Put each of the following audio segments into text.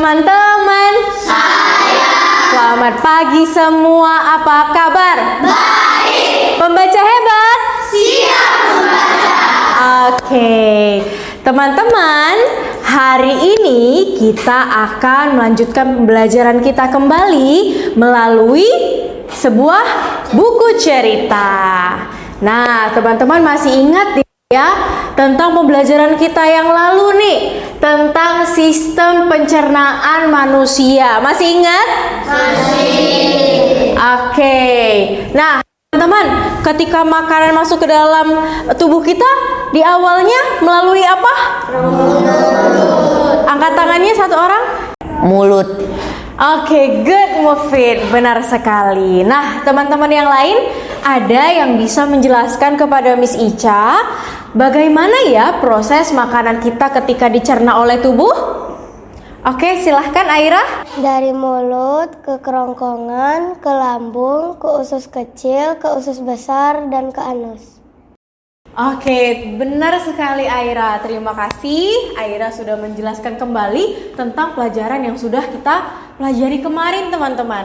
Teman-teman, selamat pagi semua, apa kabar? Baik. Pembaca hebat? Siap membaca. Oke, teman-teman, hari ini kita akan melanjutkan pembelajaran kita kembali melalui sebuah buku cerita. Nah, teman-teman masih ingat ya tentang pembelajaran kita yang lalu nih, tentang sistem pencernaan manusia. Masih ingat? Masih. Oke. Nah, teman-teman, ketika makanan masuk ke dalam tubuh kita, di awalnya melalui apa? Mulut. Angkat tangannya satu orang. Mulut. Oke, good Mufid, benar sekali. Nah, teman-teman yang lain, ada yang bisa menjelaskan kepada Miss Ica bagaimana ya proses makanan kita ketika dicerna oleh tubuh? Oke, silahkan Aira. Dari mulut ke kerongkongan, ke lambung, ke usus kecil, ke usus besar, dan ke anus. Oke, benar sekali Aira. Terima kasih Aira sudah menjelaskan kembali tentang pelajaran yang sudah kita pelajari kemarin, teman-teman.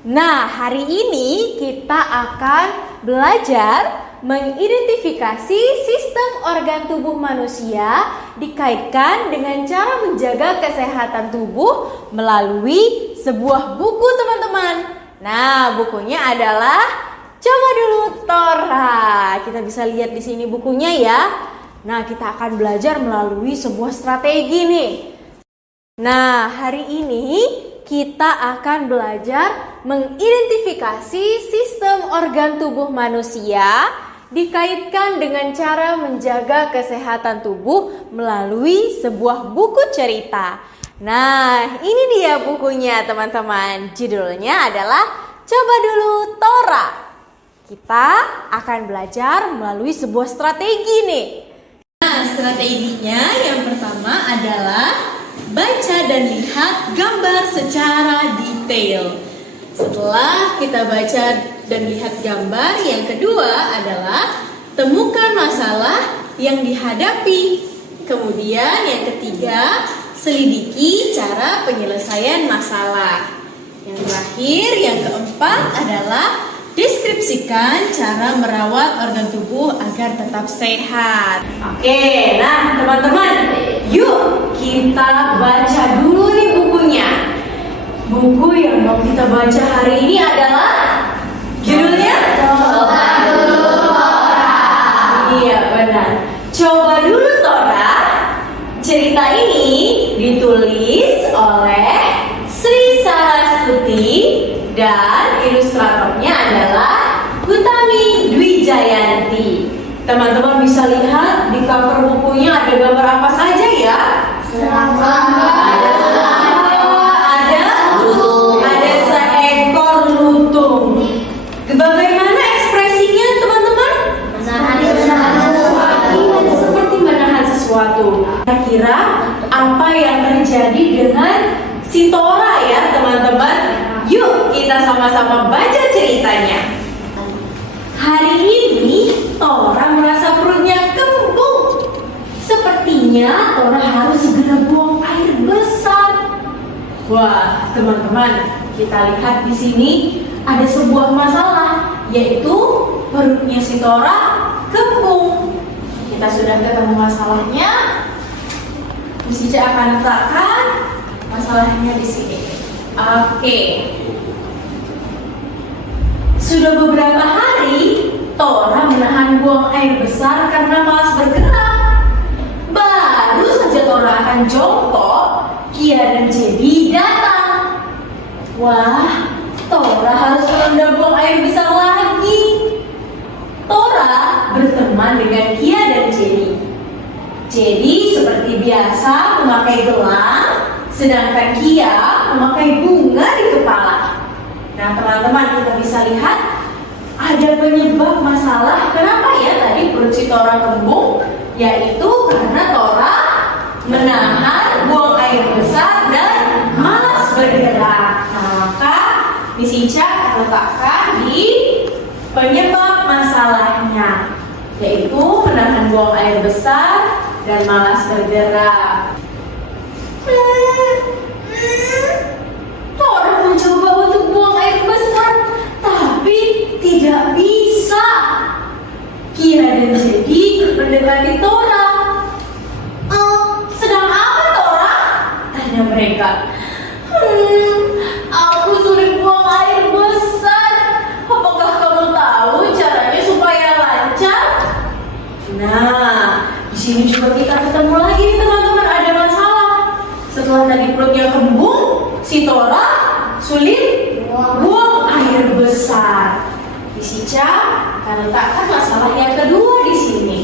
Nah, hari ini kita akan belajar mengidentifikasi sistem organ tubuh manusia dikaitkan dengan cara menjaga kesehatan tubuh melalui sebuah buku, teman-teman. Nah, bukunya adalah Coba Dulu Tora. Kita bisa lihat di sini bukunya ya. Nah, kita akan belajar melalui sebuah strategi nih. Nah, hari ini kita akan belajar mengidentifikasi sistem organ tubuh manusia dikaitkan dengan cara menjaga kesehatan tubuh melalui sebuah buku cerita. Nah, ini dia bukunya, teman-teman. Judulnya adalah Coba Dulu Tora. Kita akan belajar melalui sebuah strategi nih. Nah, strateginya yang pertama adalah baca dan lihat gambar secara detail. Setelah kita baca dan lihat gambar, yang kedua adalah temukan masalah yang dihadapi. Kemudian yang ketiga, selidiki cara penyelesaian masalah. Yang terakhir, yang keempat adalah deskripsikan cara merawat organ tubuh agar tetap sehat. Oke, nah teman-teman, yuk kita baca dulu nih bukunya. Buku yang mau kita baca hari ini adalah judulnya Coba Dulu Tora. Iya benar, Coba Dulu Tora. Cerita ini ditulis oleh Sri Saraswati dan ilustratornya adalah Hutami Dwi Jayanti. Teman-teman bisa lihat di cover bukunya ada gambar apa saja ya? Ada seekor lutung. Bagaimana ekspresinya, teman-teman? Seperti menahan sesuatu. Kira-kira apa yang terjadi dengan si Tora ya, teman-teman? Yuk kita sama-sama baca ceritanya. Hari ini Tora merasa perutnya kembung. Sepertinya Tora harus segera buang air besar. Wah, teman-teman, kita lihat di sini ada sebuah masalah, yaitu perutnya si Tora kembung. Kita sudah ketemu masalahnya. Miss Ica akan letakkan masalahnya di sini. Oke. Sudah beberapa hari Tora menahan buang air besar karena malas bergerak. Baru saja Tora akan jongkok, Kia dan Jadi datang. Wah, Tora harus merendam buang air besar lagi. Tora berteman dengan Kia dan Jadi. Jadi seperti biasa memakai gelang, sedangkan Kia memakai bunga di kepala. Nah, teman-teman, kita bisa lihat ada penyebab masalah kenapa ya tadi perut si Tora kembung, yaitu karena Tora menahan buang air besar dan malas bergerak. Nah, maka Miss Ica letakkan di penyebab masalahnya, yaitu menahan buang air besar dan malas bergerak. Tora mencoba untuk buang air besar, tapi tidak bisa. Kira dan Jadi mendekati Tora. Sedang apa Tora? Tanya mereka. Aku sulit buang air besar. Apakah kamu tahu caranya supaya lancar? Nah, di sini juga kita ketemu lagi nih teman-teman, ada masalah. Setelah tadi perutnya kembung, si Tora sulit buang air besar. Si Ica akan letakkan masalah yang kedua di sini.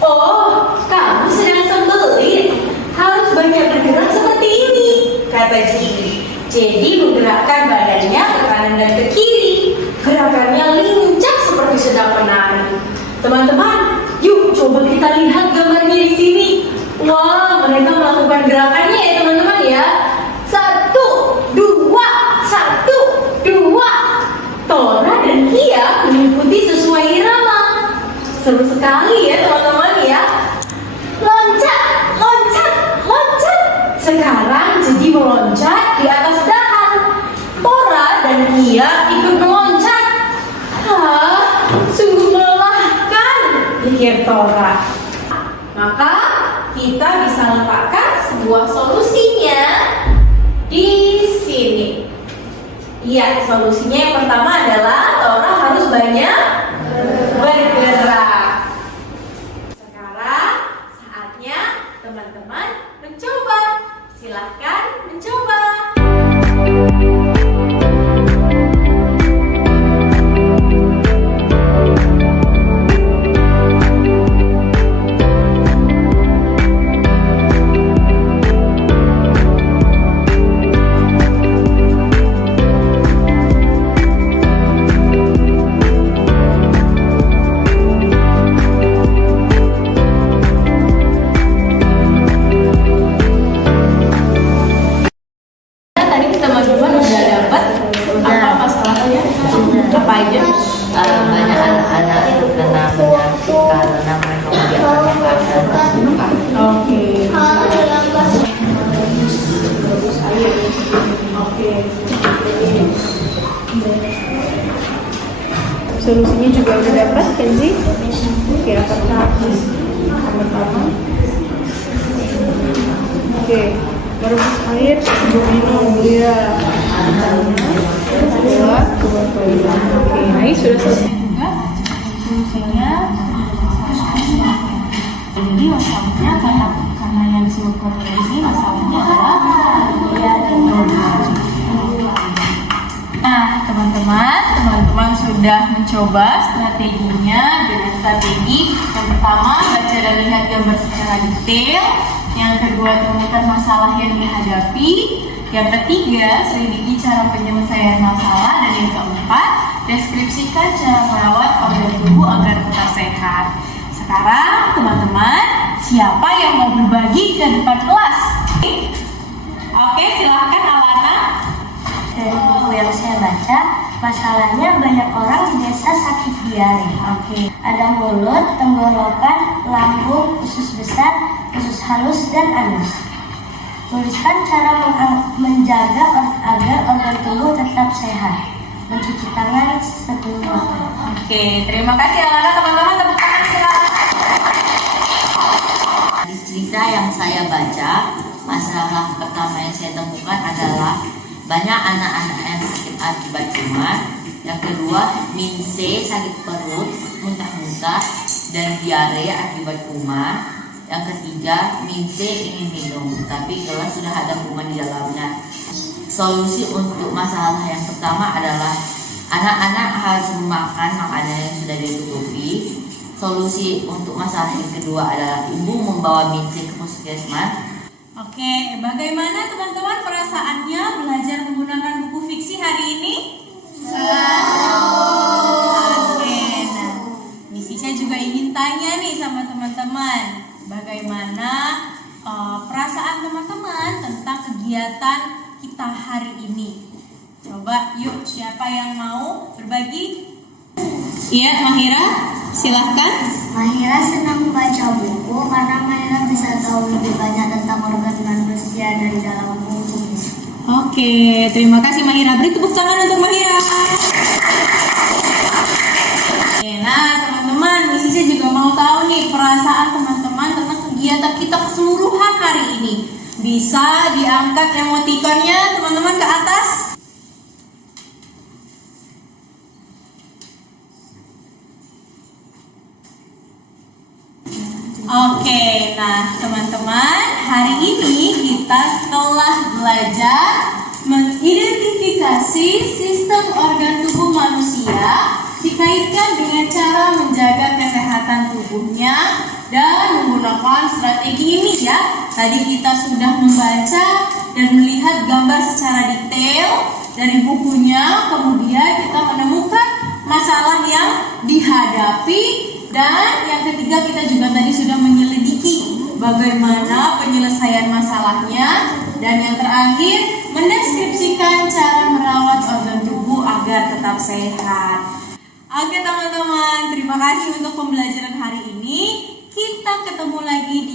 Oh, kamu sedang sembelit. Harus banyak bergerak seperti ini, kata Jimmy. Jadi menggerakkan badannya ke kanan dan ke kiri. Gerakannya lincah seperti sedang menari. Teman-teman, yuk coba kita lihat gambarnya di sini. Wah, mereka melakukan gerakannya ya teman-teman ya. 1, 2, 1, 2. Tora dan Kia mengikuti sesuai irama. Seru sekali ya teman-teman ya. Loncat, loncat, loncat. Sekarang Jadi meloncat di atas dahan. Tora dan Kia ikut meloncat. Sungguh melelahkan, pikir Tora. Maka kita bisa letakkan sebuah solusinya di sini. Iya, solusinya yang pertama adalah Tora harus banyak bergerak. Sekarang saatnya teman-teman mencoba. Silahkan mencoba. Banyak anak-anak terkena penyakit karena mereka membiarkan makanan terbuka. Solusinya juga udah dapat, Kenzi? Oke, apa pertama? Oke, merebus air sebelum minum. Iya. Kedua, oke, ini sudah selesai juga. Solusinya jadi masalahnya karena yang disebutkan di sini masalahnya adalah nah, teman-teman sudah mencoba strateginya dengan strategi yang pertama baca dan lihat gambar secara detail, yang kedua temukan masalah yang dihadapi, yang ketiga selidiki cara penyelesaian masalah, dan yang keempat deskripsikan cara merawat organ tubuh agar tetap sehat. Sekarang teman-teman, siapa yang mau berbagi ke depan kelas? Oke, silahkan Alana. Dari buku yang saya baca, masalahnya banyak orang biasa sakit diare. Ada mulut, tenggorokan, lambung, usus besar, usus halus, dan anus. Tuliskan cara menjaga agar organ tubuh tetap sehat. Mencuci tangan sebelum makan. Oke, terima kasih Alana. Teman-teman, tepuk tangan silakan. Di cerita yang saya baca, masalah pertama yang saya temukan adalah banyak anak-anak yang sakit akibat kumat. Yang kedua, minse, sakit perut, muntah-muntah, dan diare akibat kumat. Yang ketiga, minse ingin minum, tapi gelas sudah ada kuman di dalamnya. Solusi untuk masalah yang pertama adalah anak-anak harus memakan makanan yang sudah ditutupi. Solusi untuk masalah yang kedua adalah ibu membawa minse ke puskesmas. Oke, bagaimana teman-teman perasaannya belajar menggunakan buku fiksi hari ini? Oke, nah, misi saya juga ingin tanya nih sama teman-teman, bagaimana perasaan teman-teman tentang kegiatan kita hari ini? Coba yuk, siapa yang mau berbagi? Iya, Mahira. Silahkan. Mahira senang membaca buku karena Mahira bisa tahu lebih banyak tentang organ manusia dari dalam buku. Oke, terima kasih Mahira. Beri tepuk tangan untuk Mahira. Oke, nah teman-teman, Misi saya juga mau tahu nih perasaan teman-teman tentang kegiatan kita keseluruhan hari ini. Bisa diangkat emotikonnya teman-teman ke atas. Oke, nah teman-teman, hari ini kita telah belajar mengidentifikasi sistem organ tubuh manusia dikaitkan dengan cara menjaga kesehatan tubuhnya dan menggunakan strategi ini ya. Tadi kita sudah membaca dan melihat gambar secara detail dari bukunya, kemudian kita menemukan masalah yang dihadapi. Dan yang ketiga kita juga tadi sudah menyelidiki bagaimana penyelesaian masalahnya. Dan yang terakhir mendeskripsikan cara merawat organ tubuh agar tetap sehat. Oke teman-teman, terima kasih untuk pembelajaran hari ini. Kita ketemu lagi